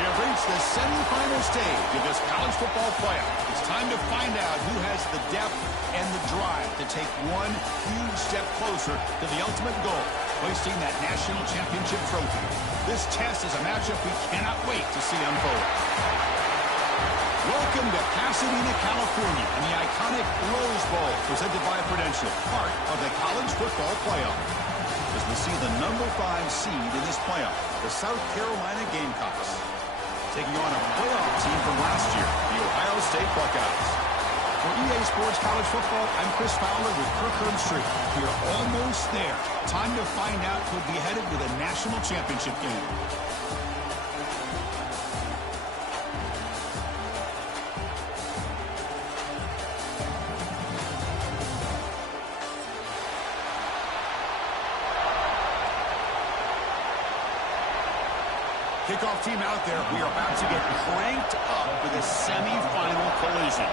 We have reached the semifinal stage of this college football playoff. It's time to find out who has the depth and the drive to take one huge step closer to the ultimate goal, hoisting that national championship trophy. This test is a matchup we cannot wait to see unfold. Welcome to Pasadena, California, and the iconic Rose Bowl, presented by Prudential, part of the college football playoff. As we see the number 5 seed in this playoff, the South Carolina Gamecocks, taking on a playoff team from last year, the Ohio State Buckeyes. For EA Sports College Football, I'm Chris Fowler with Kirk Herbstreit. We are almost there. Time to find out who'll be headed to the national championship game. Kickoff team out there. We are about to get cranked up for the semifinal collision.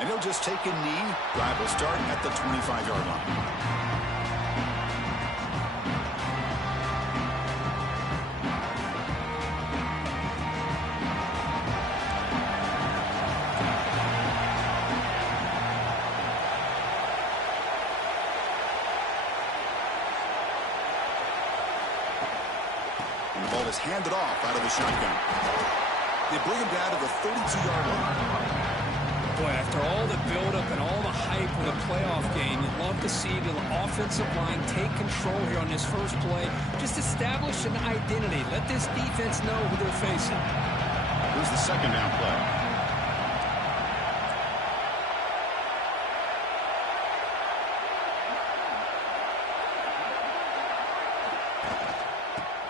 And he'll just take a knee. Drive will start at the 25-yard line. Handed off out of the shotgun. They bring him down to the 32-yard line. Boy, after all the buildup and all the hype of the playoff game, you'd love to see the offensive line take control here on this first play. Just establish an identity. Let this defense know who they're facing. Here's the second down play.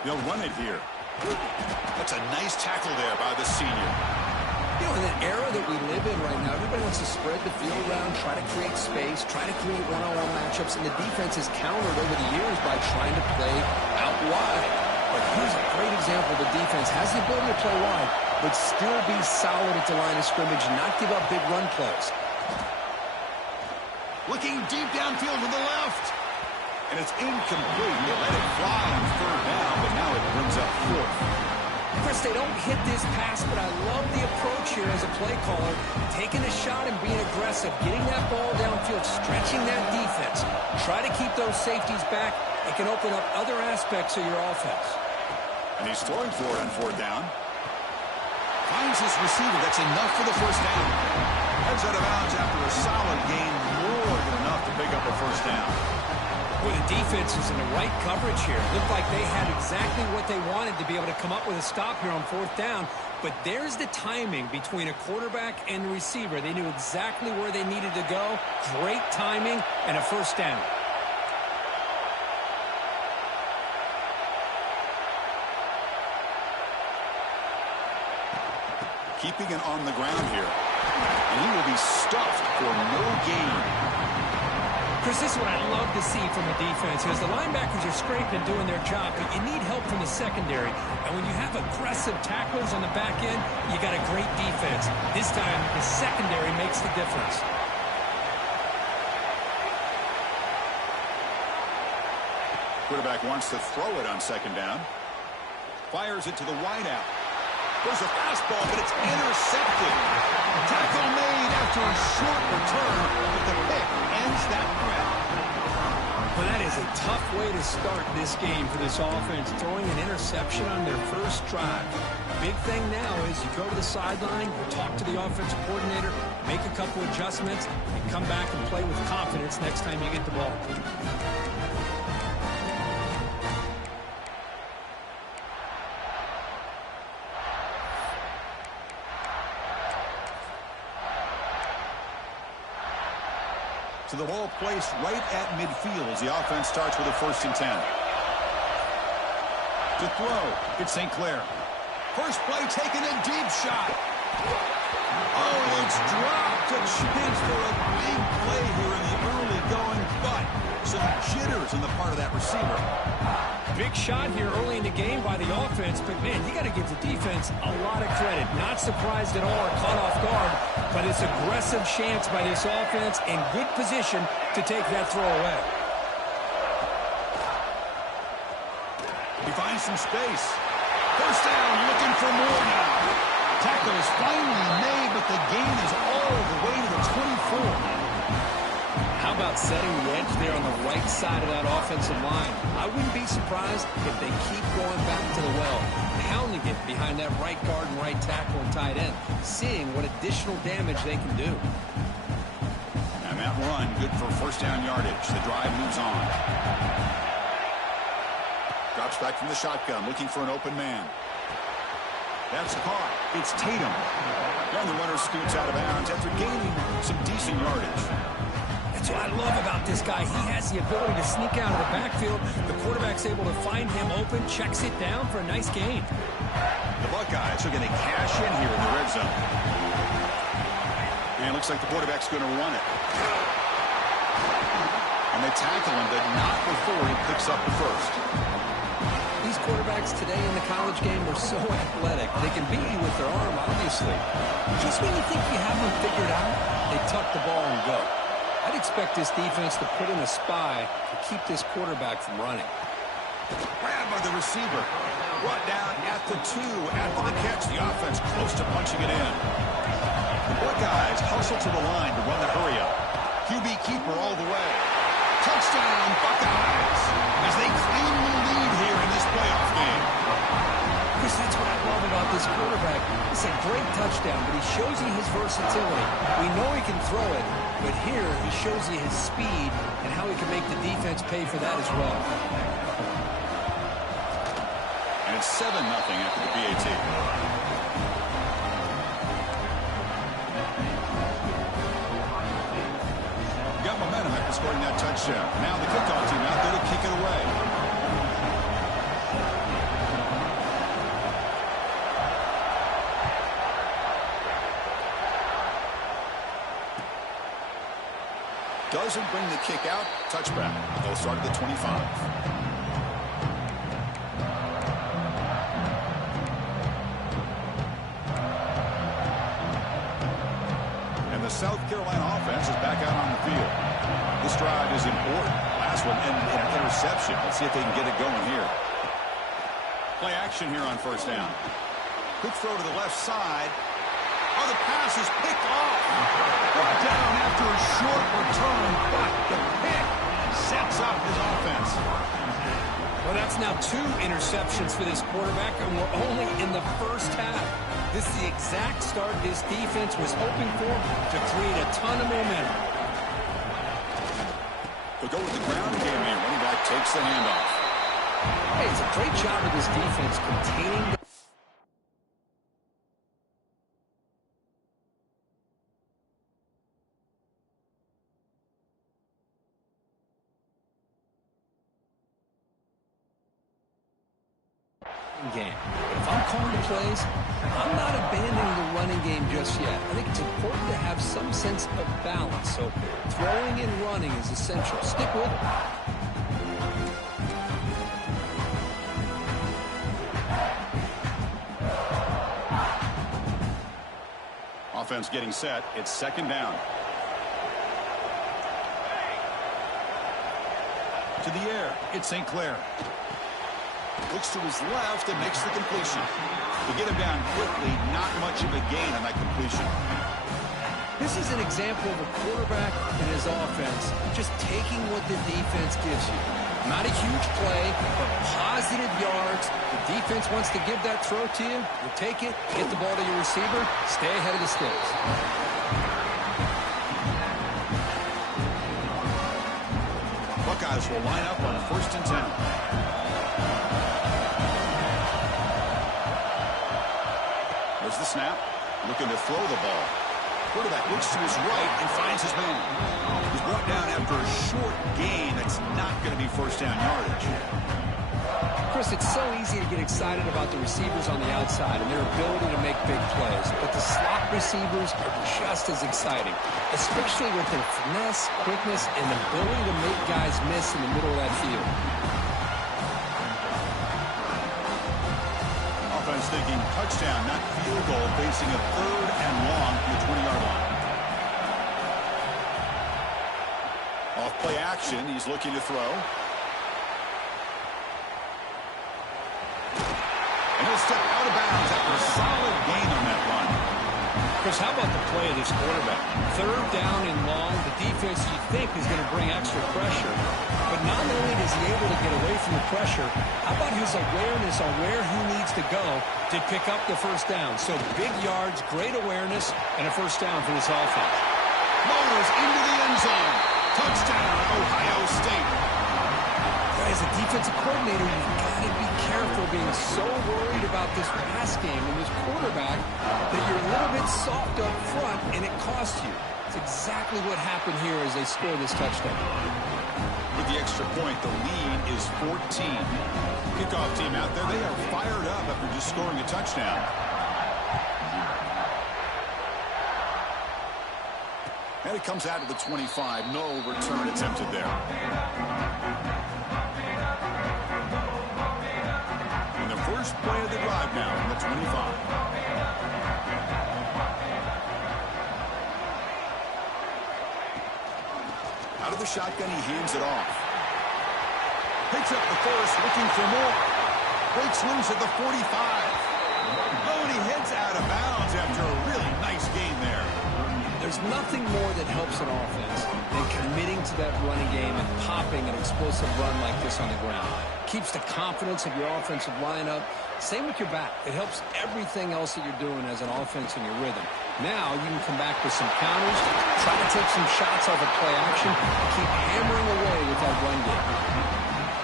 They'll run it here. That's a nice tackle there by the senior. You know, in the era that we live in right now, everybody wants to spread the field around, try to create space, try to create one-on-one matchups, and the defense has countered over the years by trying to play out wide. But here's a great example. The defense has the ability to play wide, but still be solid at the line of scrimmage, not give up big run plays. Looking deep downfield to the left. And it's incomplete. They let it fly on third down, but now it brings up fourth. Chris, they don't hit this pass, but I love the approach here as a play caller. Taking a shot and being aggressive, getting that ball downfield, stretching that defense. Try to keep those safeties back. It can open up other aspects of your offense. And he's throwing for it on fourth down. Finds his receiver. That's enough for the first down. Heads out of bounds after a solid gain, more than enough to pick up a first down. Well, the defense is in the right coverage here. Looked like they had exactly what they wanted to be able to come up with a stop here on fourth down. But there's the timing between a quarterback and the receiver. They knew exactly where they needed to go. Great timing and a first down. Keeping it on the ground here. And he will be stuffed for no gain. Chris, this is what I love to see from a defense is the linebackers are scraping doing their job, but you need help from the secondary. And when you have aggressive tacklers on the back end, you got a great defense. This time, the secondary makes the difference. Quarterback wants to throw it on second down. Fires it to the wideout. There's a fastball, but it's intercepted. Tackle made after a short return, but the pick ends that threat. Well, that is a tough way to start this game for this offense, throwing an interception on their first drive. Big thing now is you go to the sideline, you talk to the offensive coordinator, make a couple adjustments, and come back and play with confidence next time you get the ball. So the ball placed right at midfield as the offense starts with a 1st and 10. To throw, it's St. Clair. First play taken, a deep shot. Oh, it's dropped. A chance for a big play here in the early going, but some jitters on the part of that receiver. Big shot here early in the game by the offense, but, man, you got to give the defense a lot of credit. Not surprised at all or caught off guard, but it's aggressive chance by this offense and good position to take that throw away. He finds some space. First down, looking for more now. Tackle is finally made, but the gain is all the way to the 24. How about setting the edge there on the right side of that offensive line? I wouldn't be surprised if they keep going back to the well, pounding it behind that right guard and right tackle and tight end, seeing what additional damage they can do. And that run, good for 1st down yardage. The drive moves on. Drops back from the shotgun, looking for an open man. That's caught. It's Tatum. And the runner scoots out of bounds after gaining some decent yardage. That's what I love about this guy. He has the ability to sneak out of the backfield. The quarterback's able to find him open, checks it down for a nice gain. The Buckeyes are going to cash in here in the red zone. And it looks like the quarterback's going to run it. And they tackle him, but not before he picks up the first. These quarterbacks today in the college game are so athletic. They can beat you with their arm, obviously. Just when you think you have them figured out, they tuck the ball and go. I'd expect this defense to put in a spy to keep this quarterback from running. Grabbed by the receiver. Brought down at the 2. After the catch, the offense close to punching it in. The Buckeyes hustle to the line to run the hurry-up. QB keeper all the way. Touchdown, Buckeyes, as they claim the lead here in this playoff game. Chris, that's what I love about this quarterback. It's a great touchdown, but he shows you his versatility. We know he can throw it, but here he shows you his speed and how he can make the defense pay for that as well. And it's 7-0 after the PAT. Got momentum after scoring that touchdown. Now the kickoff team out there to kick it away. Doesn't bring the kick out. Touchback. They'll start at the 25. And the South Carolina offense is back out on the field. This drive is important. Last one ended in an interception. Let's see if they can get it going here. Play action here on 1st down. Quick throw to the left side. Oh, the pass is picked off. Down after a short return, but the pick sets up his offense. Well, that's now 2 interceptions for this quarterback, and we're only in the first half. This is the exact start this defense was hoping for to create a ton of momentum. They'll go with the ground game here. Running back takes the handoff. Hey, it's a great job of this defense containing the passing game. If I'm calling the plays, I'm not abandoning the running game just yet. I think it's important to have some sense of balance. So throwing and running is essential. Stick with it. Offense getting set. It's second down. To the air. It's St. Clair. Looks to his left and makes the completion. To get him down quickly, not much of a gain on that completion. This is an example of a quarterback and his offense just taking what the defense gives you. Not a huge play, but positive yards. The defense wants to give that throw to you. You take it, get the ball to your receiver, stay ahead of the sticks. Buckeyes will line up on 1st and 10. There's the snap. Looking to throw the ball. Quarterback looks to his right and finds his man. He's brought down after a short gain. That's not going to be first down yardage. Chris, it's so easy to get excited about the receivers on the outside and their ability to make big plays. But the slot receivers are just as exciting, especially with their finesse, quickness, and the ability to make guys miss in the middle of that field. Offense thinking touchdown, not field goal, facing a 3rd and long from the 20-yard line. Off play action, he's looking to throw. And he'll step out of bounds after a solid gain on that run. Chris, how about the play of this quarterback? 3rd down and long. The defense, you think, is going to bring extra pressure. But not only is he able to get away from the pressure, how about his awareness on where he needs to go to pick up the first down? So big yards, great awareness, and a first down for this offense. Motors into the end zone. Touchdown, Ohio State. As a defensive coordinator, you've got to be careful being so worried about this pass game and this quarterback that you're a little bit soft up front, and it costs you. It's exactly what happened here as they score this touchdown. With the extra point, the lead is 14. Kickoff team out there, they are fired up after just scoring a touchdown. And it comes out to the 25. No return attempted there. And the first play of the drive now on the 25. Out of the shotgun, he hands it off. Picks up the first, looking for more. Breaks loose at the 45. Oh, and he heads out of bounds after a really nice gain there. There's nothing more that helps an offense than committing to that running game and popping an explosive run like this on the ground. Keeps the confidence of your offensive lineup. Same with your back. It helps everything else that you're doing as an offense in your rhythm. Now you can come back with some counters, try to take some shots off of play action, and keep hammering away with that run game.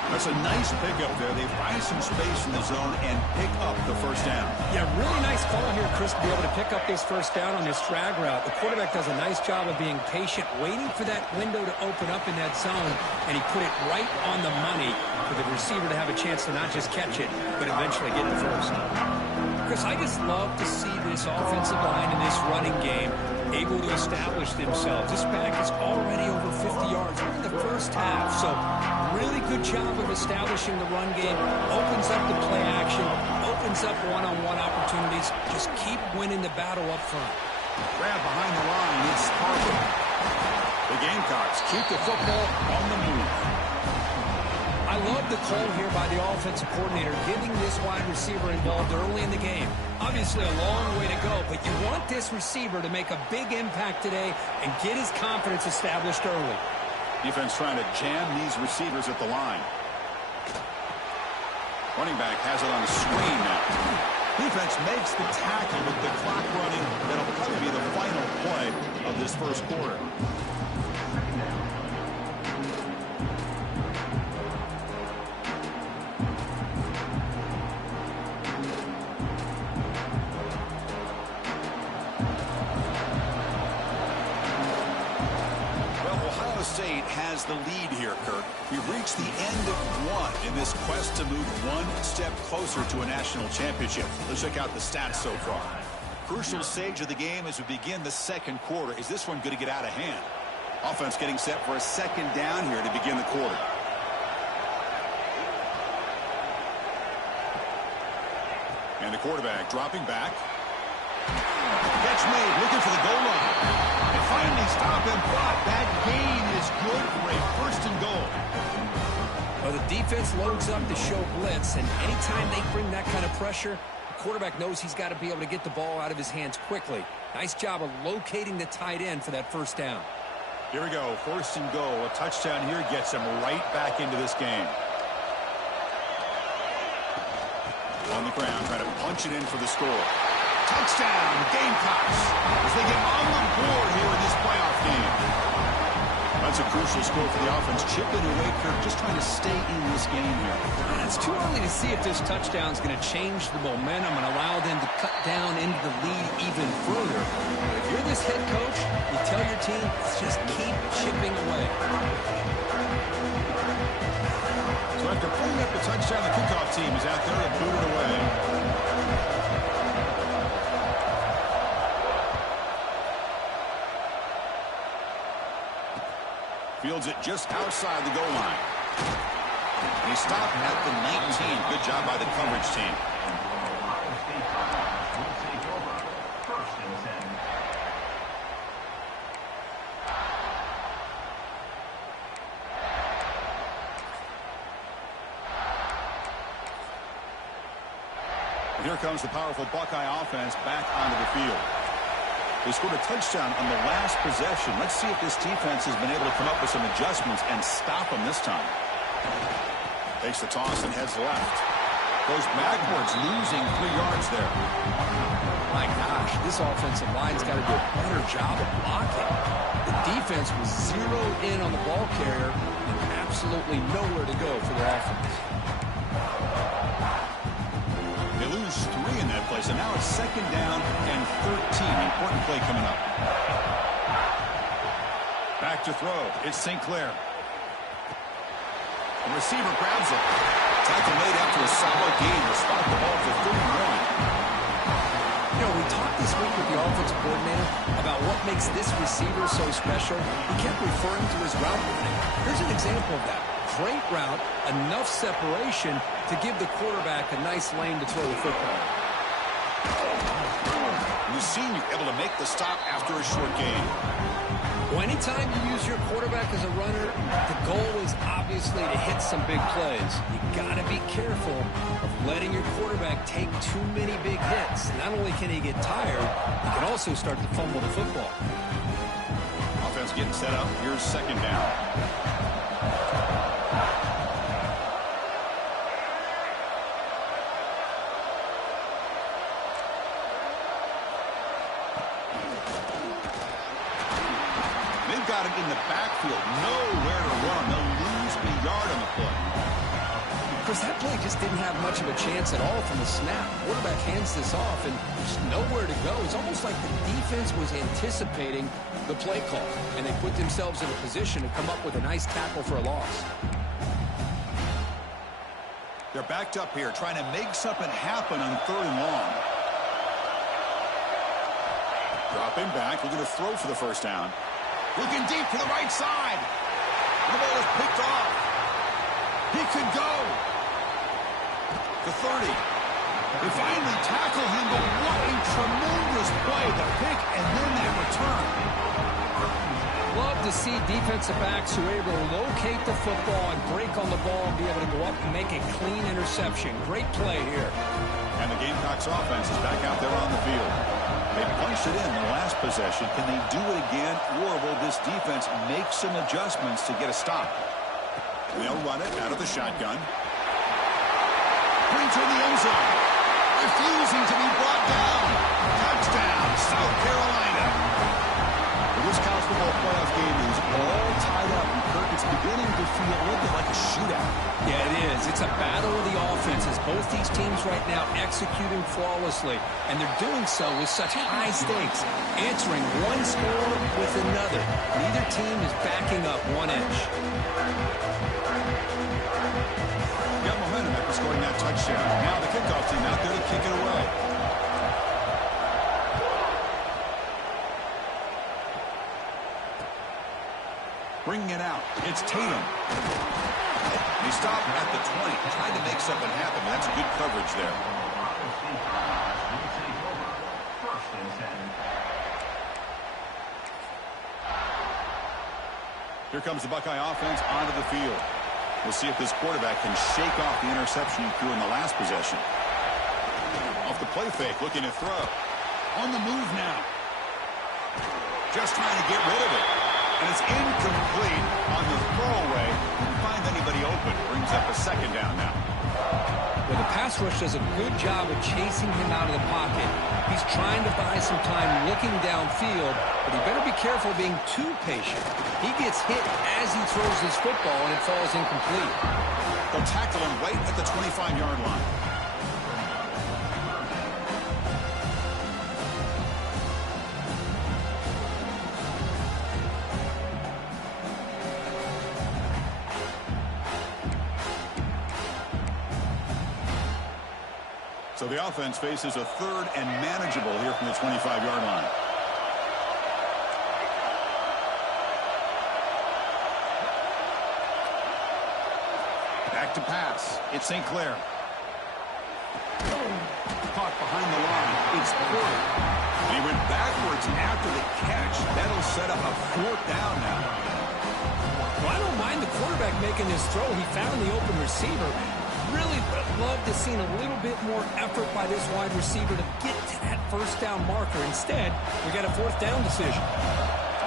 That's a nice pickup there. They find some space in the zone and pick up the first down. Yeah, really nice call here, Chris, to be able to pick up this first down on this drag route. The quarterback does a nice job of being patient, waiting for that window to open up in that zone, and he put it right on the money for the receiver to have a chance to not just catch it, but eventually get the first. Chris, I just love to see this offensive line in this running game able to establish themselves. This back is already over 50 yards. We're in the first half, so really good job of establishing the run game. Opens up the play action, opens up one-on-one opportunities. Just keep winning the battle up front. Grab behind the line, it's Harper. The Gamecocks keep the football on the move. I love the call here by the offensive coordinator, getting this wide receiver involved early in the game. Obviously a long way to go, but you want this receiver to make a big impact today and get his confidence established early. Defense trying to jam these receivers at the line. Running back has it on the screen now. Defense makes the tackle with the clock running. That'll probably be the final play of this first quarter. has the lead here, Kirk. We've reached the end of one in this quest to move one step closer to a national championship. Let's check out the stats so far. Crucial stage of the game as we begin the second quarter. Is this one going to get out of hand? Offense getting set for a second down here to begin the quarter. And the quarterback dropping back. Catch made, looking for the goal line. And finally stop and block. That gain is good for a first and goal. Well, the defense loads up to show blitz, and anytime they bring that kind of pressure, the quarterback knows he's got to be able to get the ball out of his hands quickly. Nice job of locating the tight end for that first down. Here we go, first and goal. A touchdown here gets him right back into this game. On the ground, trying to punch it in for the score. Touchdown, Gamecocks, as they get on the board here in this playoff game. That's a crucial score for the offense. Chipping away, Kirk, just trying to stay in this game here. It's too early to see if this touchdown is going to change the momentum and allow them to cut down into the lead even further. But if you're this head coach, you tell your team, just keep chipping away. So after putting up the touchdown, the kickoff team is out there to boot it away. Fields it just outside the goal line. And he stopped at the 19. Good job by the coverage team. Here comes the powerful Buckeye offense back onto the field. They scored a touchdown on the last possession. Let's see if this defense has been able to come up with some adjustments and stop them this time. Takes the toss and heads left. Goes backwards, losing 3 yards there. My gosh, this offensive line's got to do a better job of blocking. The defense was zeroed in on the ball carrier and absolutely nowhere to go for their offense. They lose 3 in that place, and now it's second down and 13. Important play coming up. Back to throw. It's St. Clair. The receiver grabs it. Tackle made after a solid gain to spot the ball for 31. You know, we talked this week with the offensive coordinator about what makes this receiver so special. He kept referring to his route running. Here's an example of that. Great route, enough separation to give the quarterback a nice lane to throw the football. The senior able to make the stop after a short gain. Well, anytime you use your quarterback as a runner, the goal is obviously to hit some big plays. You got to be careful of letting your quarterback take too many big hits. Not only can he get tired, he can also start to fumble the football. Offense getting set up. Here's second down. Got him in the backfield. Nowhere to run. They'll lose a yard on the play. Because that play just didn't have much of a chance at all from the snap. Quarterback hands this off and just nowhere to go. It's almost like the defense was anticipating the play call, and they put themselves in a position to come up with a nice tackle for a loss. They're backed up here, trying to make something happen on 3rd and long. Dropping back, looking to throw for the first down. Looking deep to the right side. The ball is picked off. He could go. The 30. They finally tackle him, but what a tremendous play. The pick and then that return. Love to see defensive backs who are able to locate the football and break on the ball and be able to go up and make a clean interception. Great play here. And the Gamecocks offense is back out there on the field. They punched it in the last possession. Can they do it again, or will this defense make some adjustments to get a stop? They'll run it out of the shotgun. Brings her in the end zone. Refusing to be brought down. Touchdown, South Carolina. This college football playoff game is all tied up, and Kirk, it's beginning to feel a little bit like a shootout. Yeah, it is. It's a battle of the offenses. Both these teams right now executing flawlessly, and they're doing so with such high stakes, answering one score with another. Neither team is backing up one inch. Got momentum after scoring that touchdown. Now the kickoff team out there to kick it away. Bringing it out. It's Tatum. He stopped at the 20, trying to make something happen. That's good coverage there. Here comes the Buckeye offense onto the field. We'll see if this quarterback can shake off the interception he threw in the last possession. Off the play fake, looking to throw. On the move now. Just trying to get rid of it. And it's incomplete on the throwaway. Didn't find anybody open. Brings up a second down now. Well, the pass rush does a good job of chasing him out of the pocket. He's trying to buy some time looking downfield, but he better be careful being too patient. He gets hit as he throws his football, and it falls incomplete. They'll tackle him right at the 25-yard line. So the offense faces a third and manageable here from the 25-yard line. Back to pass. It's St. Clair. Caught behind the line. It's Porter. And he went backwards after the catch. That'll set up a fourth down now. Well, I don't mind the quarterback making this throw. He found the open receiver. Really would have loved to have seen a little bit more effort by this wide receiver to get to that first down marker. Instead, we got a fourth down decision.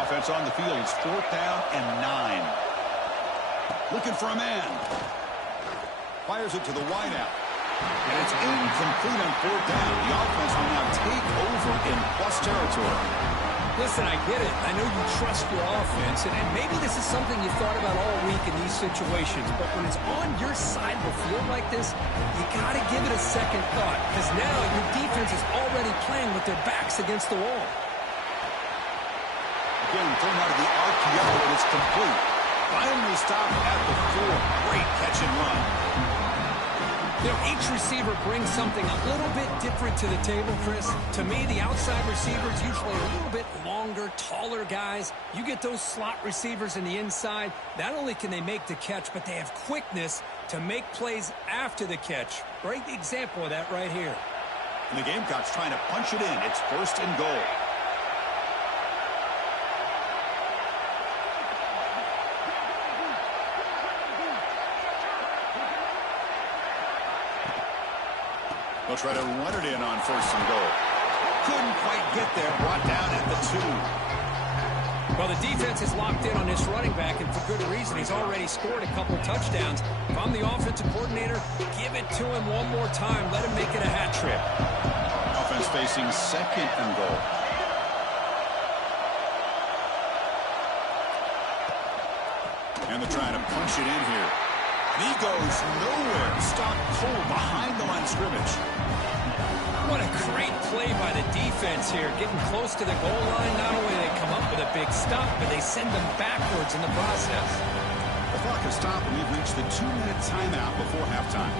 Offense on the field. It's fourth down and 9. Looking for a man. Fires it to the wideout. And it's incomplete on fourth down. The offense will now take over in plus territory. Listen, I get it. I know you trust your offense, and maybe this is something you thought about all week in these situations, but when it's on your side of the field like this, you got to give it a second thought, because now your defense is already playing with their backs against the wall. Again, thrown out of the RPO, and it's complete. Finally stopped at the 4. Great catch and run. You know, each receiver brings something a little bit different to the table, Chris. To me, the outside receivers usually a little bit longer, taller guys. You get those slot receivers in the inside. Not only can they make the catch, but they have quickness to make plays after the catch. Great example of that right here. And the Gamecocks trying to punch it in. It's first and goal. They'll try to run it in on first and goal. Couldn't quite get there. Brought down at the 2. Well, the defense is locked in on this running back, and for good reason. He's already scored a couple touchdowns. If I'm the offensive coordinator, give it to him one more time. Let him make it a hat trick. Offense facing second and goal. And they're trying to punch it in here. And he goes nowhere. Stopped cold behind the line of scrimmage. What a great play by the defense here. Getting close to the goal line. Not only do they come up with a big stop, but they send them backwards in the process. The clock has stopped, and we've reached the 2-minute timeout before halftime.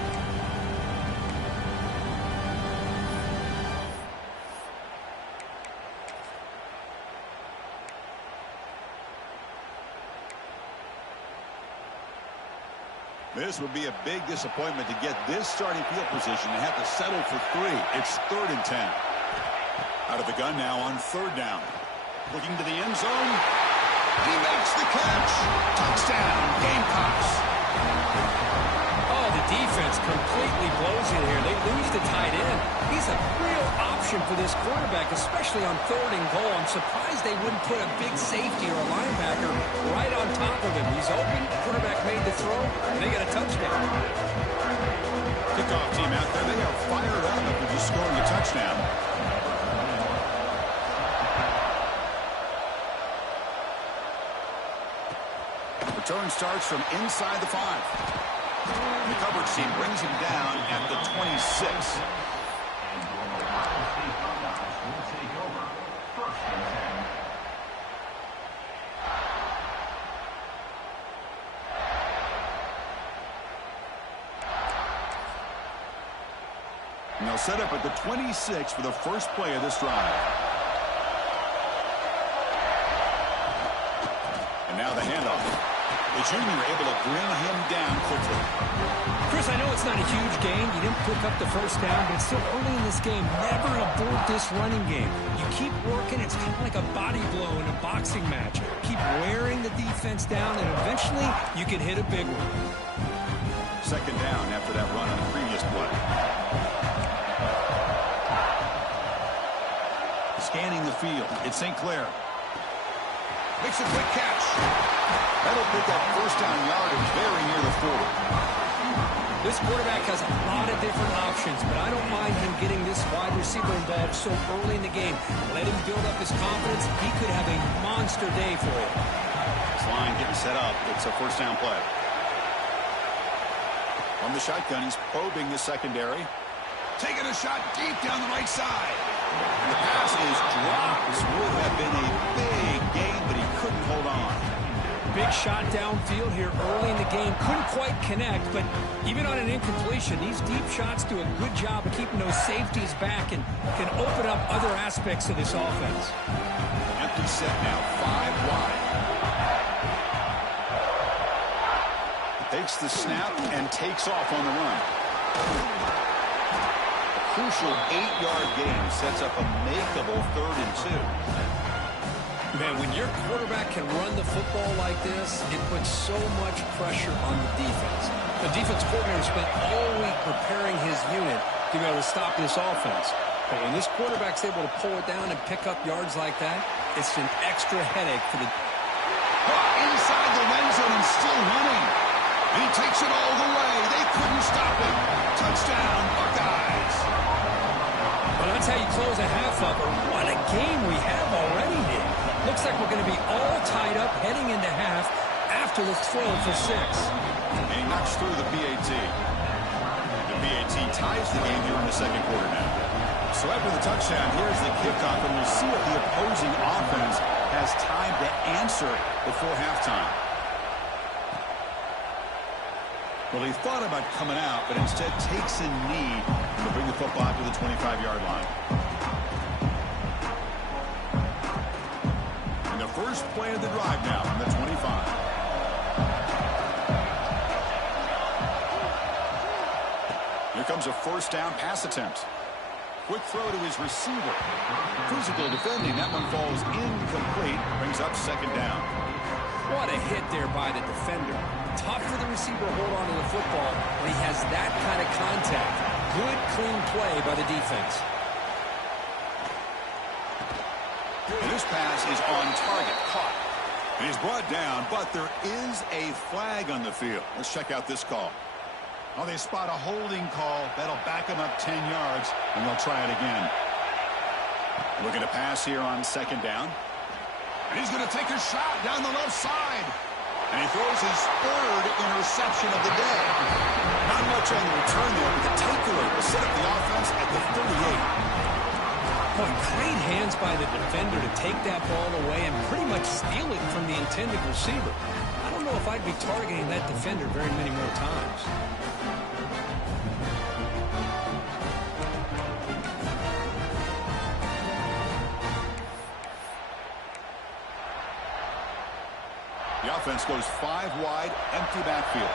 This would be a big disappointment to get this starting field position and have to settle for 3. It's 3rd and 10. Out of the gun now on 3rd down. Looking to the end zone. He makes the catch. Touchdown, Gamecocks. Oh, the defense completely blows it here. They lose the tight end. He's a real option for this quarterback, especially on 3rd and goal. I'm surprised they wouldn't put a big safety or a linebacker right on top of him. He's open. Quarterback made the throw, and they got a touchdown. Kickoff team out there. They are fired up after just scoring a touchdown. Return starts from inside the 5. The coverage team brings him down at the 6. And they'll set up at the 26 for the first play of this drive. And now the handoff. The junior able to bring him down quickly. Chris, I know it's not a huge gain. You didn't pick up the first down, but it's still early in this game. Never abort this running game. You keep working. It's kind of like a body blow in a boxing match. Keep wearing the defense down, and eventually you can hit a big one. Second down after that run on the previous play. Scanning the field. It's St. Clair. Makes a quick catch. That'll pick up first down yardage very near the 40. This quarterback has a lot of different options, but I don't mind him getting this wide receiver involved so early in the game. Let him build up his confidence. He could have a monster day for you. This line getting set up. It's a first down play. On the shotgun, he's probing the secondary. Taking a shot deep down the right side. And the pass is dropped. This would have been a big gain, but he couldn't hold on. Big shot downfield here early in the game. Couldn't quite connect, but even on an incompletion, these deep shots do a good job of keeping those safeties back and can open up other aspects of this offense. Empty set now, 5 wide. Takes the snap and takes off on the run. A crucial 8-yard gain sets up a makeable 3rd and 2. Man, when your quarterback can run the football like this, it puts so much pressure on the defense. The defense coordinator spent all week preparing his unit to be able to stop this offense. But when this quarterback's able to pull it down and pick up yards like that, it's an extra headache for the... Inside the end zone and still running. He takes it all the way. They couldn't stop him. Touchdown, Buckeyes. Well, that's how you close a half of it. What a game we have already here. Looks like we're going to be all tied up heading into half after the throw for 6. And he knocks through the PAT. The PAT ties the game here in the second quarter now. So after the touchdown, here's the kickoff, and we'll see if the opposing offense has time to answer before halftime. Well, he thought about coming out, but instead takes a knee to bring the football to the 25-yard line. And the first play of the drive now from the 25. Here comes a first down pass attempt. Quick throw to his receiver. Physical defending. That one falls incomplete. Brings up second down. What a hit there by the defender. Tough for the receiver to hold on to the football when he has that kind of contact. Good, clean play by the defense. And this pass is on target. Caught. And he's brought down, but there is a flag on the field. Let's check out this call. Oh, they spot a holding call. That'll back him up 10 yards, and they'll try it again. Looking to pass here on second down. And he's going to take a shot down the left side. And he throws his 3rd interception of the day. Not much on the return there, but the takeaway will set up the offense at the 38. Boy, great hands by the defender to take that ball away and pretty much steal it from the intended receiver. I don't know if I'd be targeting that defender very many more times. The offense goes 5 wide, empty backfield.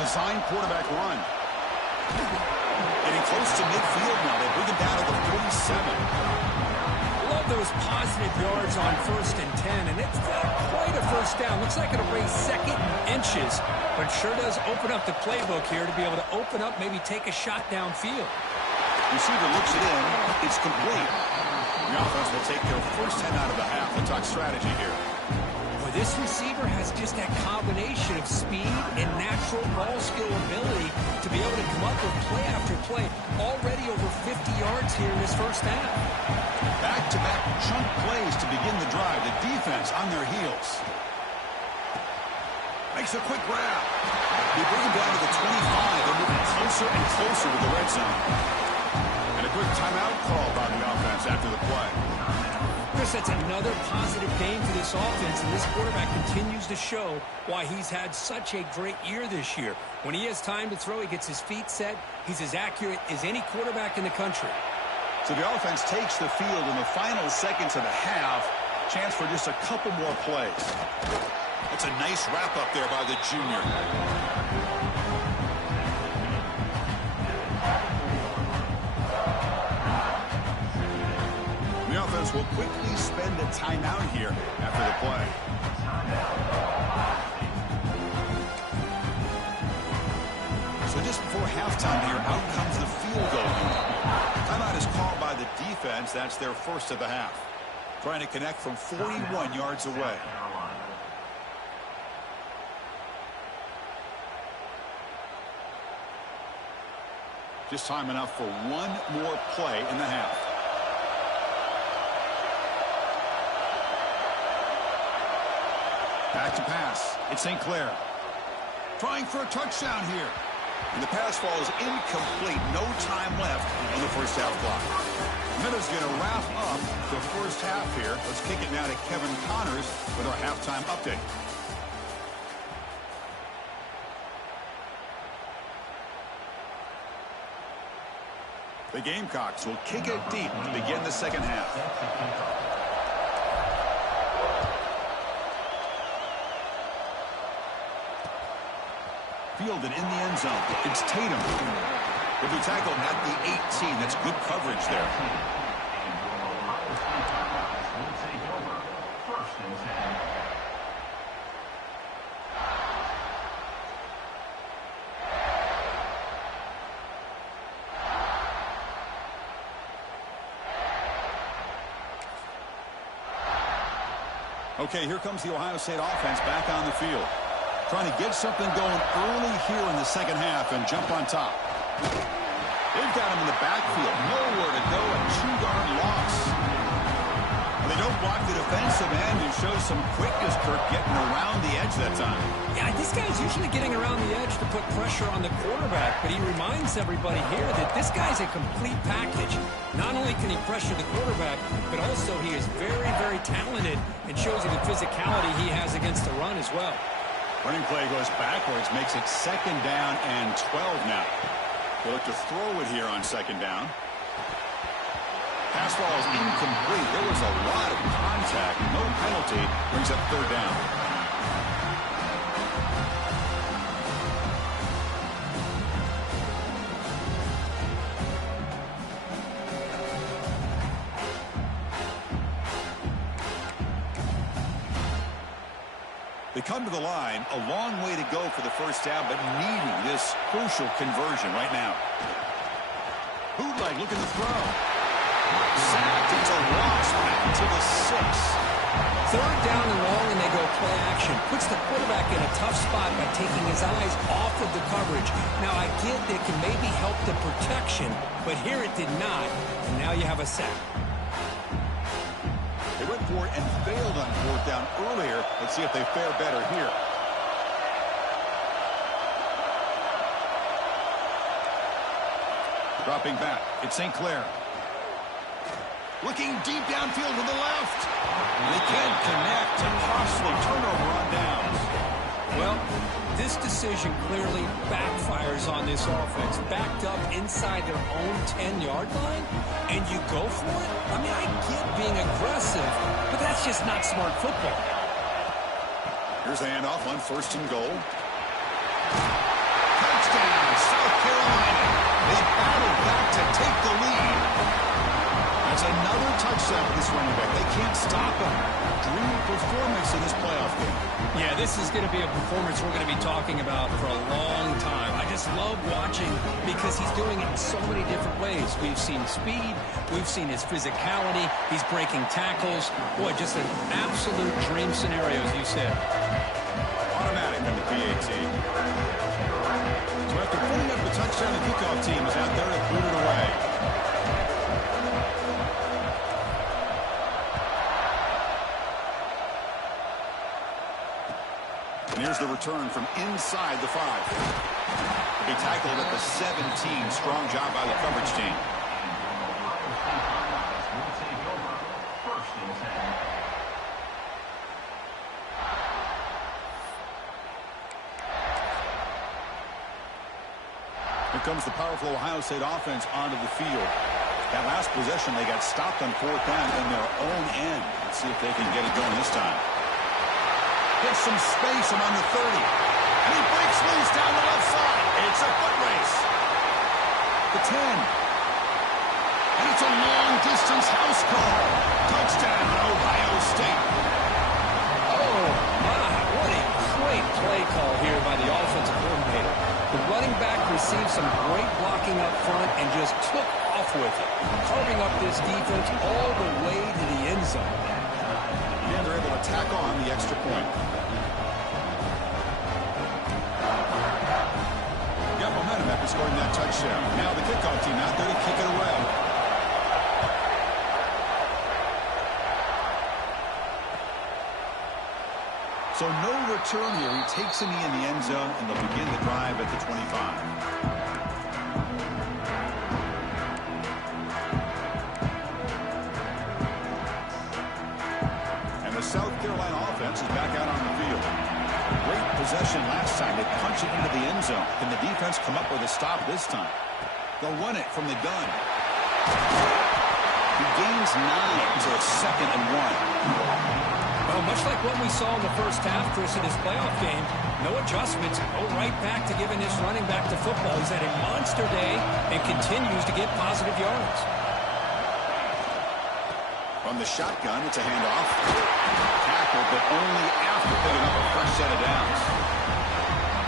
Design quarterback run. Getting close to midfield now. They bring him down to the 47. Love those positive yards on 1st and 10, and it's not quite a first down. Looks like it'll raise second inches, but sure does open up the playbook here to be able to open up, maybe take a shot downfield. Receiver looks it in. It's complete. The offense will take their first 10 out of the half. We'll talk strategy here. Boy, this receiver has just that combination of speed and natural ball skill ability to be able to come up with play after play. Already over 50 yards here in this first half. Back-to-back chunk plays to begin the drive. The defense on their heels. Makes a quick grab. They bring him down to the 25. They're moving closer and closer to the red zone. And a quick timeout call by the offense after the play. Chris, that's another positive game for this offense, and this quarterback continues to show why he's had such a great year this year. When he has time to throw, he gets his feet set. He's as accurate as any quarterback in the country. So the offense takes the field in the final seconds of the half. Chance for just a couple more plays. That's a nice wrap-up there by the junior. The offense will quickly spend a timeout here after the play. So just before halftime here, out comes the field goal unit. Timeout is called by the defense. That's their first of the half. Trying to connect from 41 yards away. Just time enough for one more play in the half. Back to pass. It's St. Clair. Trying for a touchdown here. And the pass falls incomplete. No time left on the first half clock. Miller's going to wrap up the first half here. Let's kick it now to Kevin Connors with our halftime update. The Gamecocks will kick it deep to begin the second half. Fielded in the end zone. It's Tatum. He'll be tackled at the 18. That's good coverage there. Okay, here comes the Ohio State offense back on the field. Trying to get something going early here in the second half and jump on top. They've got him in the backfield. Nowhere to go. A 2-yard loss. They don't block the defensive end and show some quickness, Kirk, getting around the edge that time. Yeah, this guy's usually getting around the edge to put pressure on the quarterback, but he reminds everybody here that this guy's a complete package. Not only can he pressure the quarterback, but also he is very, very talented and shows you the physicality he has against the run as well. Running play goes backwards, makes it second down and 12 now. They'll look to throw it here on second down. Pass ball is incomplete. There was a lot of contact. No penalty. Brings up third down. They come to the line, a long way to go for the first down, but needing this crucial conversion right now. Bootleg looking to throw. Sacked. It's a loss back to the 6. Third down and long, and they go play action. Puts the quarterback in a tough spot by taking his eyes off of the coverage. Now, I get that it can maybe help the protection, but here it did not, and now you have a sack. They went for it and failed on fourth down earlier. Let's see if they fare better here. Dropping back. It's St. Clair. Looking deep downfield to the left. They can't connect. A costly turnover on downs. Well, this decision clearly backfires on this offense. Backed up inside their own 10-yard line, and you go for it? I mean, I get being aggressive, but that's just not smart football. Here's the handoff on first and goal. Touchdown, South Carolina. They battled back to take the lead. That's another touchdown for this running back. They can't stop him. Dream performance in this playoff game. Yeah, this is going to be a performance we're going to be talking about for a long time. I just love watching because he's doing it in so many different ways. We've seen speed. We've seen his physicality. He's breaking tackles. Boy, just an absolute dream scenario, as you said. Automatic on the PAT. So after putting up the touchdown, the kickoff team is out there to boot it away. And here's the return from inside the 5. He tackled at the 17. Strong job by the coverage team. Here comes the powerful Ohio State offense onto the field. That last possession, they got stopped on 4th down in their own end. Let's see if they can get it going this time. Gets some space among the 30. And he breaks loose down the left side. It's a foot race. The 10. And it's a long-distance house call. Touchdown, Ohio State. Oh, my. What a great play call here by the offensive coordinator. The running back received some great blocking up front and just took off with it, carving up this defense all the way to the end zone. And they're able to tack on the extra point. Got momentum after scoring that touchdown. Now the kickoff team out there to kick it away. So no return here. He takes a knee in the end zone, and they'll begin the drive at the 25. And the South Carolina offense is back out on the field. Great possession last time. They punch it into the end zone. Can the defense come up with a stop this time? They'll run it from the gun. He gains 9, so it's 2nd and 1. Well, much like what we saw in the first half, Chris, in this playoff game, no adjustments, go right back to giving this running back to football. He's had a monster day and continues to get positive yards. From the shotgun, it's a handoff. Tackle, but only after picking up a fresh set of downs.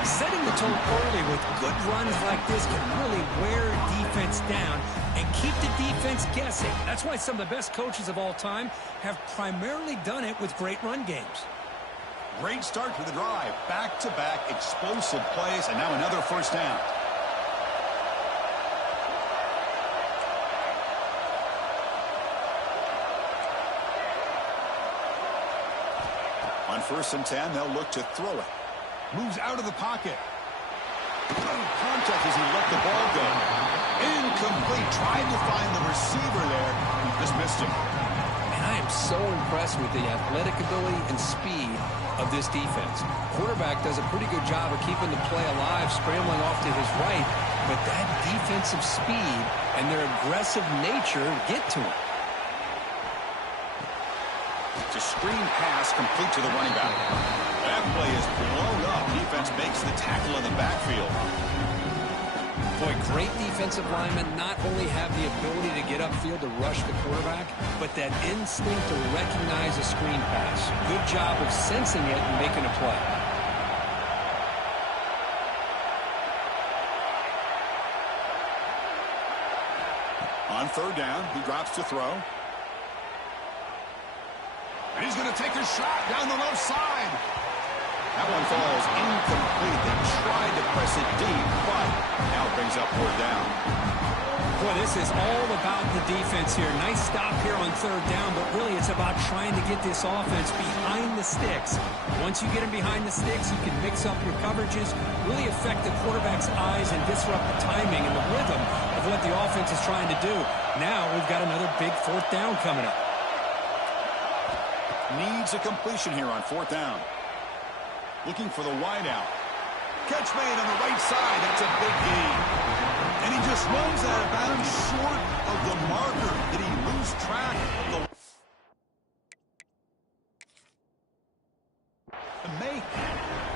Setting the tone early with good runs like this can really wear defense down and keep the defense guessing. That's why some of the best coaches of all time have primarily done it with great run games. Great start to the drive. Back-to-back explosive plays, and now another first down. On 1st and 10, they'll look to throw it. Moves out of the pocket. Contact as he let the ball go. Incomplete. Tried to find the receiver there. He just missed him. And I am so impressed with the athletic ability and speed of this defense. Quarterback does a pretty good job of keeping the play alive, scrambling off to his right, but that defensive speed and their aggressive nature get to him. It's a screen pass complete to the running back. That play is blown up. Defense makes the tackle in the backfield. Boy, great defensive linemen not only have the ability to get upfield to rush the quarterback, but that instinct to recognize a screen pass. Good job of sensing it and making a play. On 3rd down, he drops to throw. And he's going to take a shot down the left side. That one falls incomplete. They tried to press it deep, but now it brings up 4th down. Boy, this is all about the defense here. Nice stop here on 3rd down, but really it's about trying to get this offense behind the sticks. Once you get them behind the sticks, you can mix up your coverages, really affect the quarterback's eyes and disrupt the timing and the rhythm of what the offense is trying to do. Now we've got another big 4th down coming up. Needs a completion here on 4th down. Looking for the wideout. Catch made on the right side. That's a big gain. And he just runs out of bounds short of the marker. Did he lose track of the make?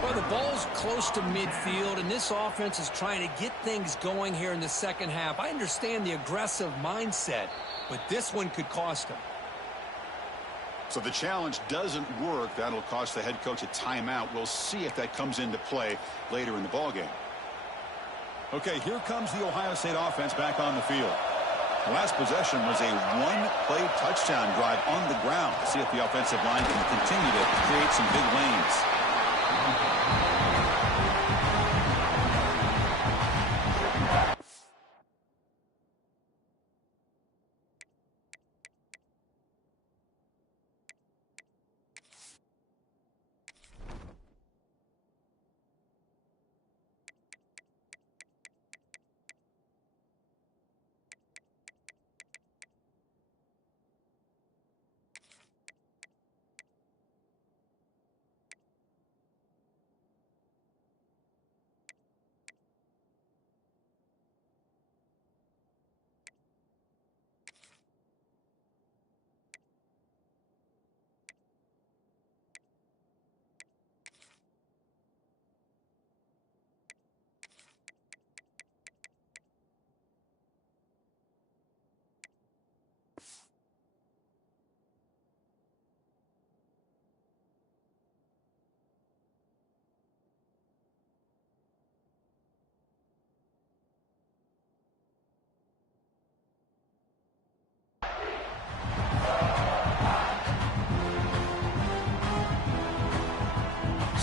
Well, the ball's close to midfield, and this offense is trying to get things going here in the second half. I understand the aggressive mindset, but this one could cost them. So the challenge doesn't work. That'll cost the head coach a timeout. We'll see if that comes into play later in the ballgame. Okay, here comes the Ohio State offense back on the field. The last possession was a one-play touchdown drive on the ground. See if the offensive line can continue to create some big lanes.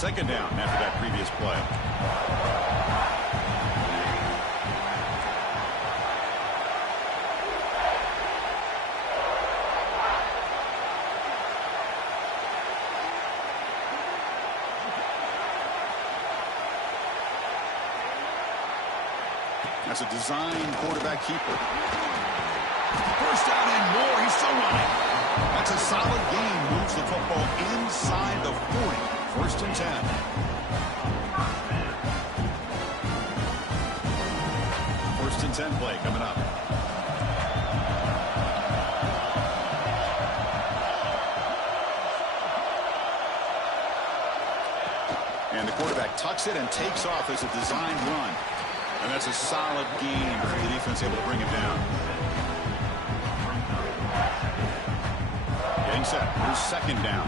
Second down after that previous play. That's a design quarterback keeper. First down and more. He's still running. That's a solid gain. Moves the football inside the 40. First and 10. First and 10 play coming up. And the quarterback tucks it and takes off as a design run. And that's a solid gain for the defense able to bring it down. Getting set. Here's second down.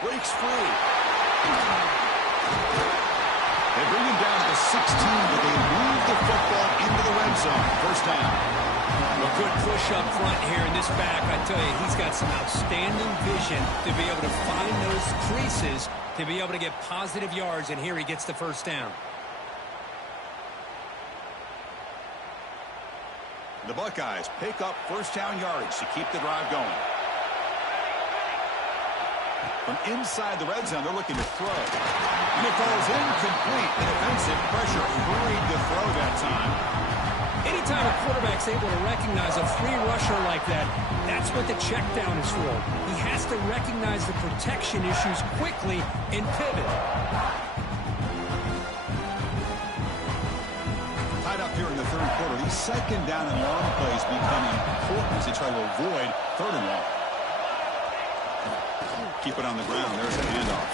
Breaks free. They bring him down to the 16, but they move the football into the red zone. First down. A good push up front here in this back. I tell you, he's got some outstanding vision to be able to find those creases, to be able to get positive yards, and here he gets the first down. The Buckeyes pick up first down yards to keep the drive going. From inside the red zone, they're looking to throw. And it falls incomplete. The defensive pressure hurried the throw that time. Anytime a quarterback's able to recognize a free rusher like that, that's what the check down is for. He has to recognize the protection issues quickly and pivot. Tied up here in the third quarter. These second down and long plays become important as they try to avoid third and long. Keep it on the ground. There's a handoff.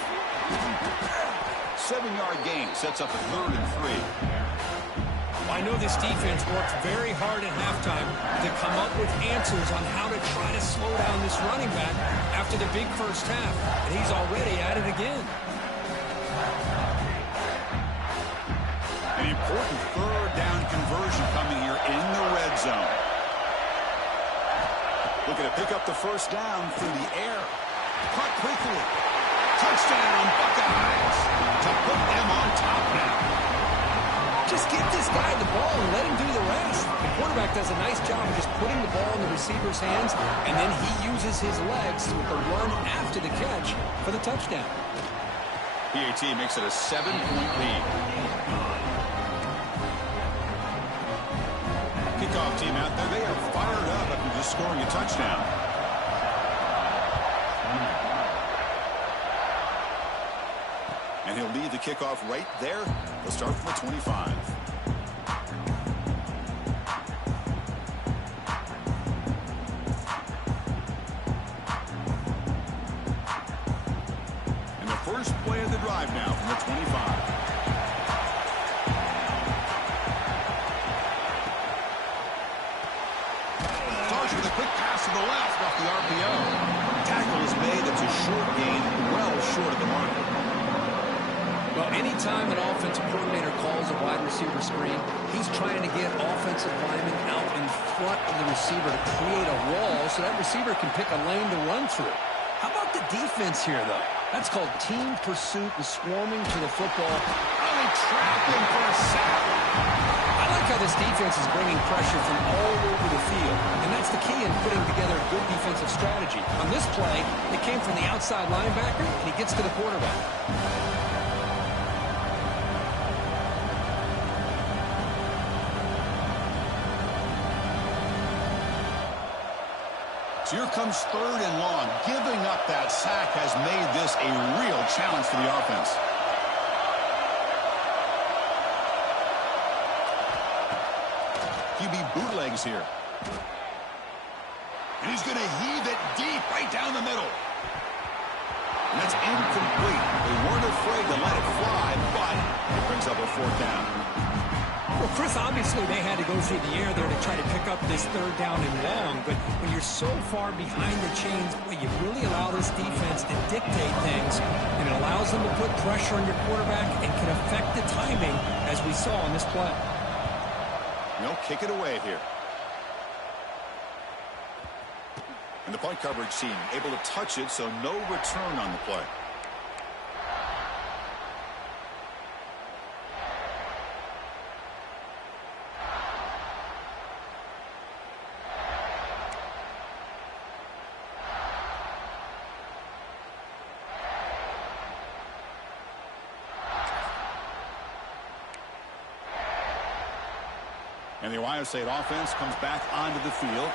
7-yard gain sets up a 3rd and 3. I know this defense worked very hard at halftime to come up with answers on how to try to slow down this running back after the big first half, and he's already at it again. An important third down conversion coming here in the red zone. Looking to pick up the first down through the air. Caught quickly. Touchdown, Buckeyes. To put them on top now. Just give this guy the ball and let him do the rest. The quarterback does a nice job of just putting the ball in the receiver's hands, and then he uses his legs with the run after the catch for the touchdown. PAT makes it a 7-point lead. Kickoff team out there. They are fired up after just scoring a touchdown. And he'll lead the kickoff right there. They'll start from the 25. And the first play of the drive now from the 25. Starts with a quick pass to the left off the RPO. Tackle is made. It's a short gain, well short of the marker. Well, anytime an offensive coordinator calls a wide receiver screen, he's trying to get offensive linemen out in front of the receiver to create a wall so that receiver can pick a lane to run through. How about the defense here, though? That's called team pursuit and swarming to the football. Oh, they trap him for a sack. I like how this defense is bringing pressure from all over the field, and that's the key in putting together a good defensive strategy. On this play, it came from the outside linebacker, and he gets to the quarterback. So here comes 3rd and long. Giving up that sack has made this a real challenge for the offense. QB bootlegs here. And he's going to heave it deep right down the middle. And that's incomplete. They weren't afraid to let it fly, but it brings up a 4th down. Well, Chris, obviously they had to go through the air there to try to pick up this 3rd down and long, but when you're so far behind the chains, boy, you really allow this defense to dictate things, and it allows them to put pressure on your quarterback and can affect the timing, as we saw on this play. They'll kick it away here. And the punt coverage team able to touch it, so no return on the play. And the Ohio State offense comes back onto the field.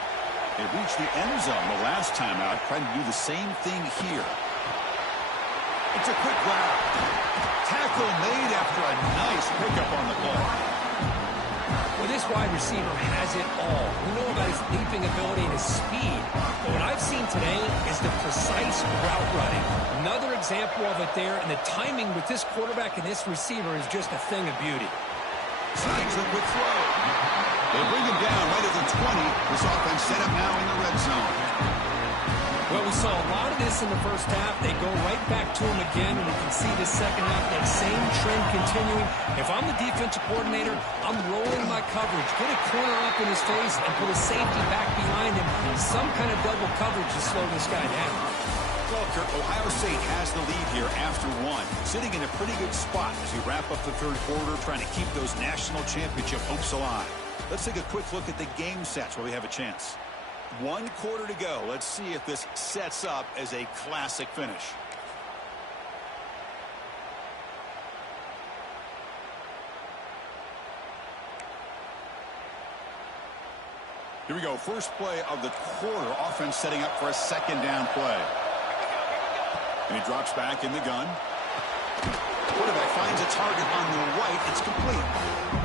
They reached the end zone the last time out, trying to do the same thing here. It's a quick grab. Tackle made after a nice pickup on the play. Well, this wide receiver has it all. We know about his leaping ability and his speed. But what I've seen today is the precise route running. Another example of it there, and the timing with this quarterback and this receiver is just a thing of beauty. Signs a quick throw. They bring him down right at the 20. This offense set up now in the red zone. Well, we saw a lot of this in the first half. They go right back to him again, and we can see the second half, that same trend continuing. If I'm the defensive coordinator, I'm rolling my coverage. Get a corner up in his face and put a safety back behind him. Some kind of double coverage to slow this guy down. Well, Kurt, Ohio State has the lead here after one, sitting in a pretty good spot as we wrap up the third quarter, trying to keep those national championship hopes alive. Let's take a quick look at the game sets where we have a chance. 1 quarter to go. Let's see if this sets up as a classic finish. Here we go. First play of the quarter. Offense setting up for a second down play. And he drops back in the gun. Quarterback finds a target on the right. It's complete.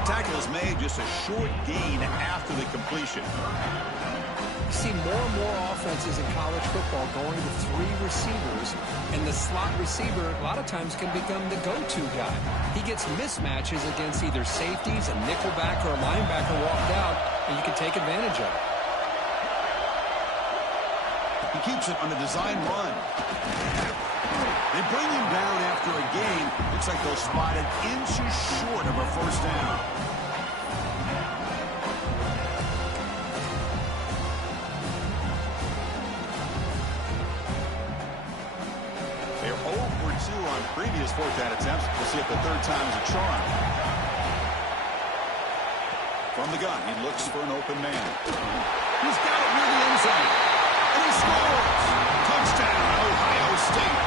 Tackle is made, just a short gain after the completion. You see more and more offenses in college football going to 3 receivers, and the slot receiver a lot of times can become the go-to guy. He gets mismatches against either safeties, a nickelback, or a linebacker walked out, and you can take advantage of it. He keeps it on the design run. They bring him down after a gain. Looks like they'll spot it inches short of a first down. They're 0 for 2 on previous fourth down attempts. We'll see if the third time is a charm. From the gun, he looks for an open man. He's got it near the end zone. And he scores! Touchdown, Ohio State.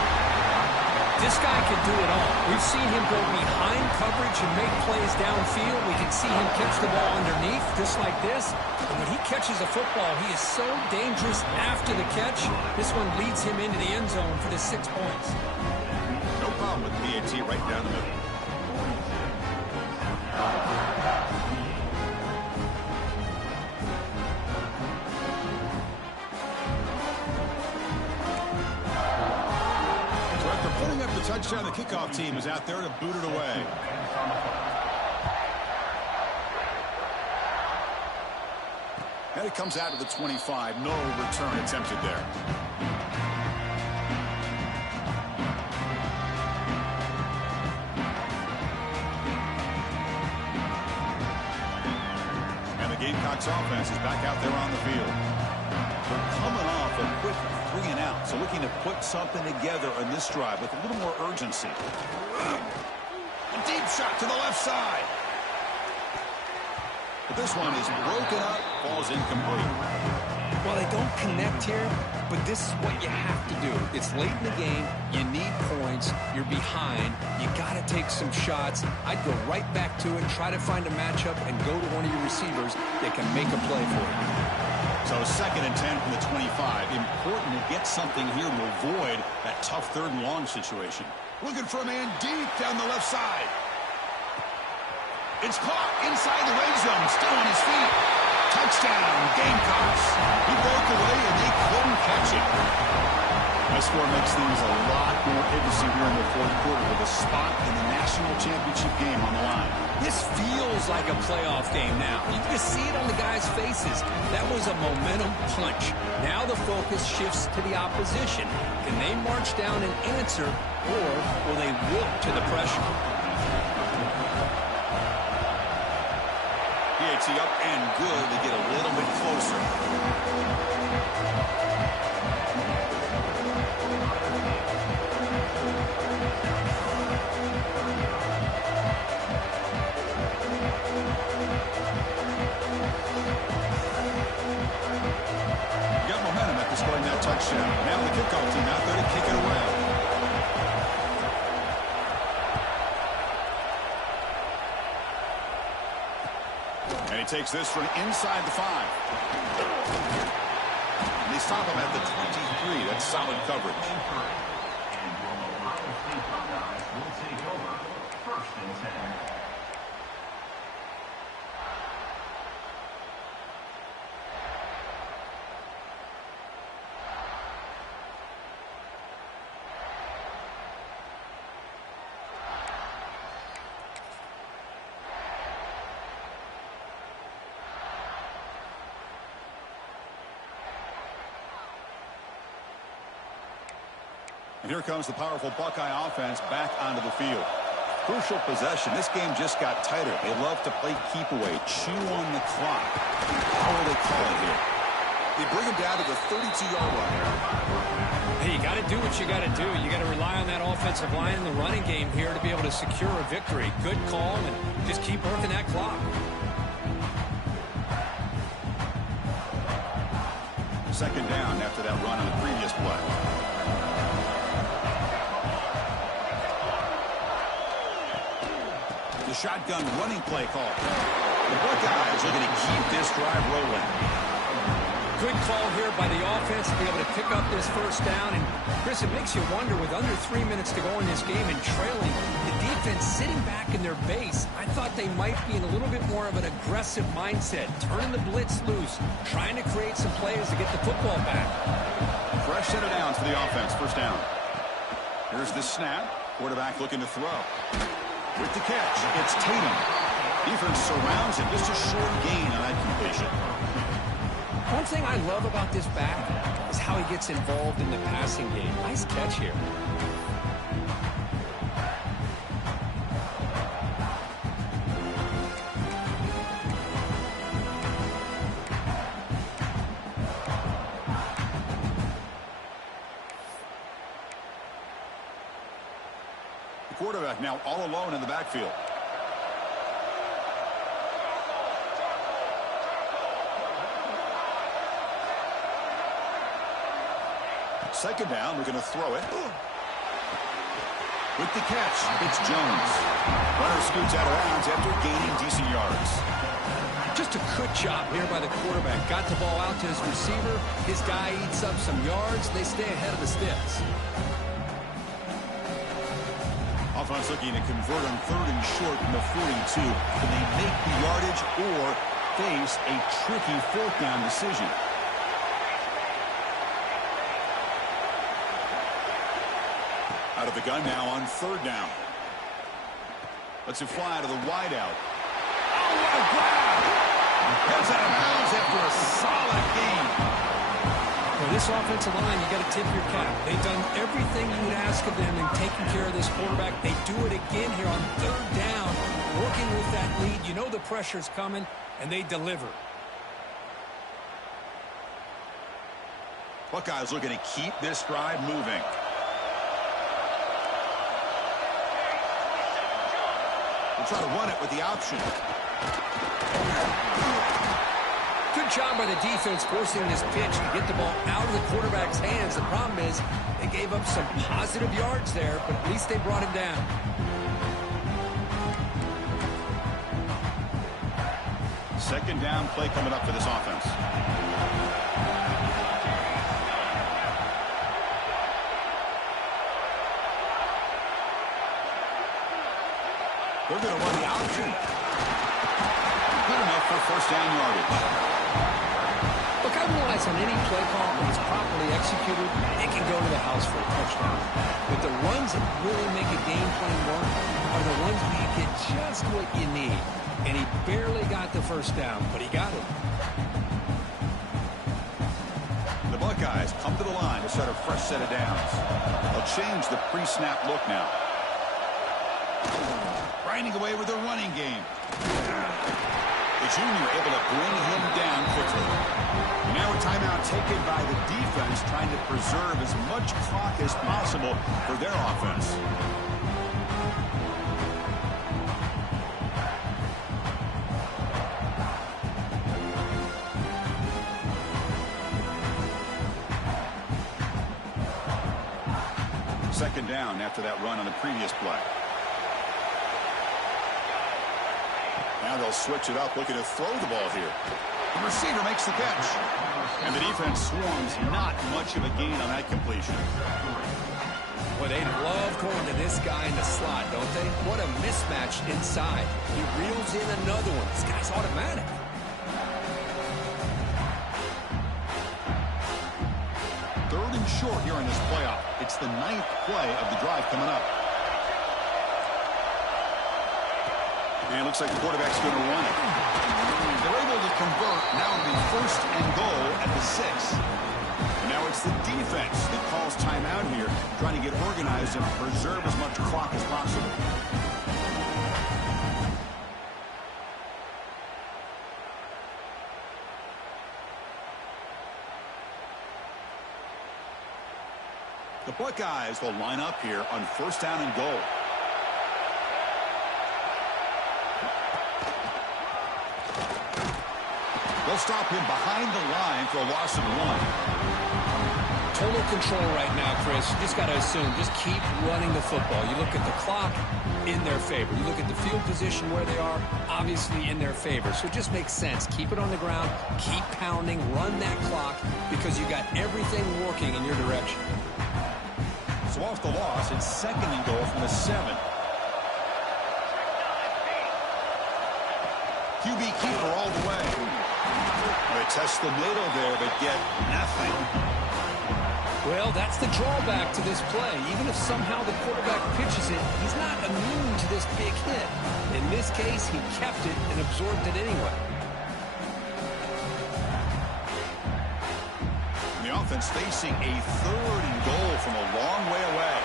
This guy can do it all. We've seen him go behind coverage and make plays downfield. We can see him catch the ball underneath, just like this. And when he catches a football, he is so dangerous after the catch. This one leads him into the end zone for the 6 points. No problem with PAT right down the middle. Touchdown, the kickoff team is out there to boot it away. And it comes out to the 25. No return attempted there. And the Gamecocks offense is back out there on the field. They're coming off a quick 3 and out, so looking to put something together on this drive with a little more urgency. A deep shot to the left side. But this one is broken up, falls incomplete. Well, they don't connect here, but this is what you have to do. It's late in the game. You need points. You're behind. You got to take some shots. I'd go right back to it, try to find a matchup, and go to one of your receivers that can make a play for you. So 2nd and 10 from the 25. Important to get something here to avoid that tough 3rd and long situation. Looking for a man deep down the left side. It's caught inside the red zone, still on his feet. Touchdown, Gamecocks. He broke away and they couldn't catch it. That score makes things a lot more interesting here in the 4th quarter with a spot in the national championship game on the line. This feels like a playoff game now. You can see it on the guys' faces. That was a momentum punch. Now the focus shifts to the opposition. Can they march down and answer, or will they wilt to the pressure? PAT up and good. They get a little bit closer. touchdown. Now the kickoff team out there to kick it away. And he takes this from inside the 5. And they stop him at the 23. That's solid coverage. And here comes the powerful Buckeye offense back onto the field. Crucial possession. This game just got tighter. They love to play keep away, chew on the clock. How will they call it here? They bring him down to the 32-yard line. Hey, you got to do what you got to do. You got to rely on that offensive line in the running game here to be able to secure a victory. Good call, and just keep working that clock. Second down after that run on the previous play. The shotgun running play call. The Buckeyes are going to keep this drive rolling. Good call here by the offense to be able to pick up this first down. And, Chris, it makes you wonder, with under 3 minutes to go in this game and trailing, the defense sitting back in their base, I thought they might be in a little bit more of an aggressive mindset, turning the blitz loose, trying to create some plays to get the football back. Fresh set of downs for the offense. First down. Here's the snap. Quarterback looking to throw. With the catch, it's Tatum. Defense surrounds him. Just a short gain on that completion. One thing I love about this back is how he gets involved in the passing game. Nice catch here. The quarterback now all alone in the backfield. Second down, we're going to throw it. With the catch, it's Jones. Runner scoots out of bounds after gaining decent yards. Just a good job here by the quarterback. Got the ball out to his receiver. His guy eats up some yards. They stay ahead of the sticks. Offense looking to convert on third and short from the 42. Can they make the yardage or face a tricky fourth down decision? Out of the gun now on third down. Lets it fly to the wideout. Oh, what a grab! Comes out of bounds after a solid game. For this offensive line, you got to tip your cap. They've done everything you would ask of them in taking care of this quarterback. They do it again here on third down, working with that lead. You know the pressure's coming, and they deliver. Buckeyes looking to keep this drive moving. We'll try to run it with the option. Good job by the defense forcing this pitch to get the ball out of the quarterback's hands. The problem is they gave up some positive yards there, but at least they brought him down. Second down play coming up for this offense. They're going to run the option. Good enough for first down yardage. Look, I realize on any play call, when it's properly executed, it can go to the house for a touchdown. But the runs that really make a game plan work are the ones where you get just what you need. And he barely got the first down, but he got it. The Buckeyes come to the line to start a fresh set of downs. They'll change the pre-snap look now. Grinding away with the running game. The junior able to bring him down quickly. Now a timeout taken by the defense, trying to preserve as much clock as possible for their offense. second down after that run on the previous play. Now they'll switch it up, looking to throw the ball here. The receiver makes the catch. And the defense swarms. Not much of a gain on that completion. Well, they love going to this guy in the slot, don't they? What a mismatch inside. He reels in another one. This guy's automatic. Third and short here in this playoff. It's the 9th play of the drive coming up. And it looks like the quarterback's going to run it. They're able to convert. Now it'll be first and goal at the 6. And now it's the defense that calls timeout here, trying to get organized and preserve as much clock as possible. The Buckeyes will line up here on first down and goal. They'll stop him behind the line for a loss of 1. Total control right now, Chris. You just got to assume, just keep running the football. You look at the clock, in their favor. You look at the field position where they are, obviously in their favor. So it just makes sense. Keep it on the ground, keep pounding, run that clock, because you got everything working in your direction. So off the loss, it's second and goal from the 7. QB keeper all the way. They test the middle there, but get nothing. Well, that's the drawback to this play. Even if somehow the quarterback pitches it, he's not immune to this big hit. In this case, he kept it and absorbed it anyway. The offense facing a third and goal from a long way away.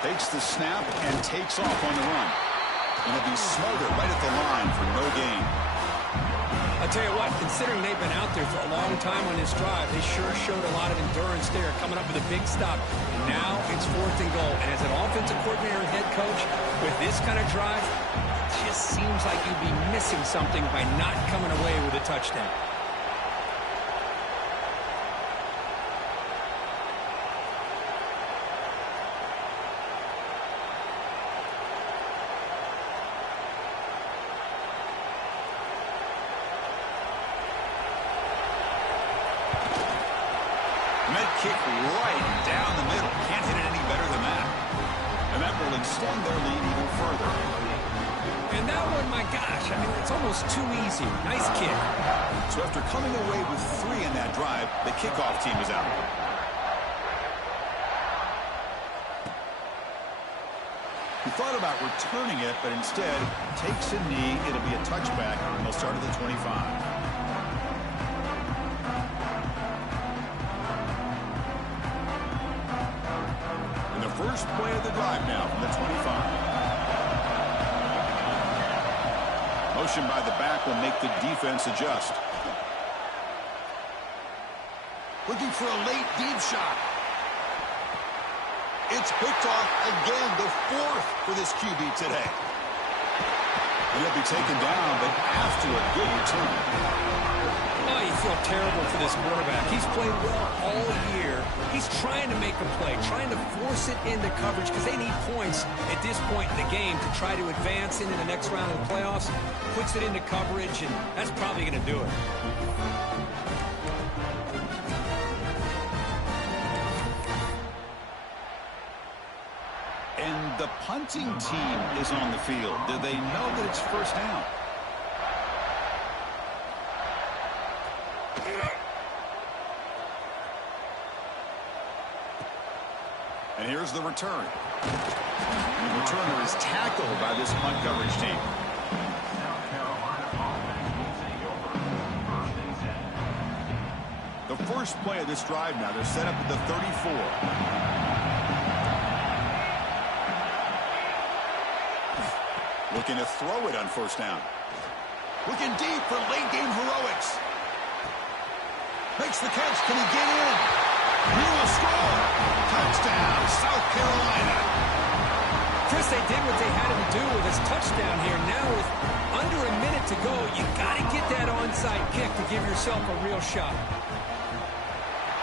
Takes the snap and takes off on the run. And it'll be smothered right at the line for no gain. I'll tell you what, considering they've been out there for a long time on this drive, they sure showed a lot of endurance there, coming up with a big stop. And now it's fourth and goal. And as an offensive coordinator and head coach, with this kind of drive, it just seems like you'd be missing something by not coming away with a touchdown. Kick right down the middle. Can't hit it any better than that. And that will extend their lead even further. And that one, my gosh, I mean, it's almost too easy. Nice kick. So after coming away with 3 in that drive, the kickoff team is out. He thought about returning it, but instead takes a knee. It'll be a touchback, and they'll start at the 25. First play of the drive now from the 25. Motion by the back will make the defense adjust. Looking for a late deep shot. It's picked off again, the 4th for this QB today. And he'll be taken down, but after a good return. Oh, you feel terrible for this quarterback. He's played well all year. He's trying to make a play, trying to force it into coverage because they need points at this point in the game to try to advance into the next round of the playoffs. Puts it into coverage, and that's probably going to do it. And the punting team is on the field. Do they know that it's first down? And here's the return. The returner is tackled by this punt coverage team. The first play of this drive now, they're set up at the 34. Looking to throw it on first down. Looking deep for late game heroics. Makes the catch. Can he get in? He will score. Touchdown, South Carolina. Chris, they did what they had to do with his touchdown here. Now with under a minute to go, you got to get that onside kick to give yourself a real shot.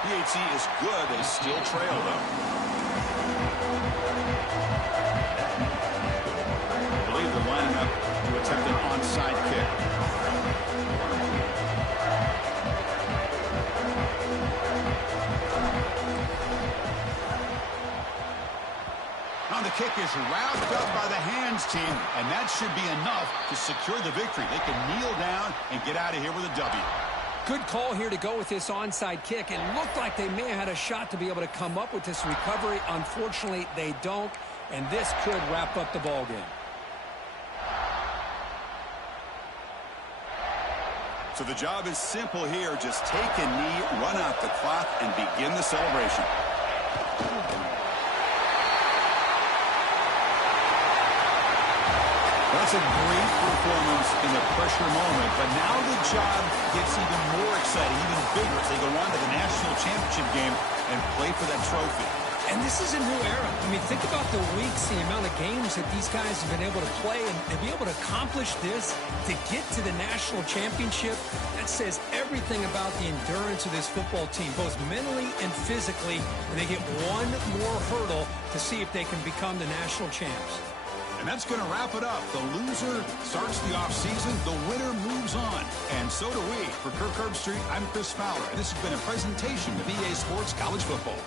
PAT is good. They still trail, though. I believe they're lining up to attempt an onside kick. Now the kick is wrapped up by the hands team, and that should be enough to secure the victory. They can kneel down and get out of here with a W. Good call here to go with this onside kick. It looked like they may have had a shot to be able to come up with this recovery. Unfortunately, they don't, and this could wrap up the ball game. So the job is simple here. Just take a knee, run out the clock, and begin the celebration. That's a great performance in the pressure moment, but now the job gets even more exciting, even bigger as they go on to the national championship game and play for that trophy. And this is a new era. I mean, think about the weeks, the amount of games that these guys have been able to play, and to be able to accomplish this, to get to the national championship, that says everything about the endurance of this football team, both mentally and physically, and they get one more hurdle to see if they can become the national champs. And that's going to wrap it up. The loser starts the offseason. The winner moves on. And so do we. For Kirk Herbstreit, I'm Chris Fowler. And this has been a presentation of EA Sports College Football.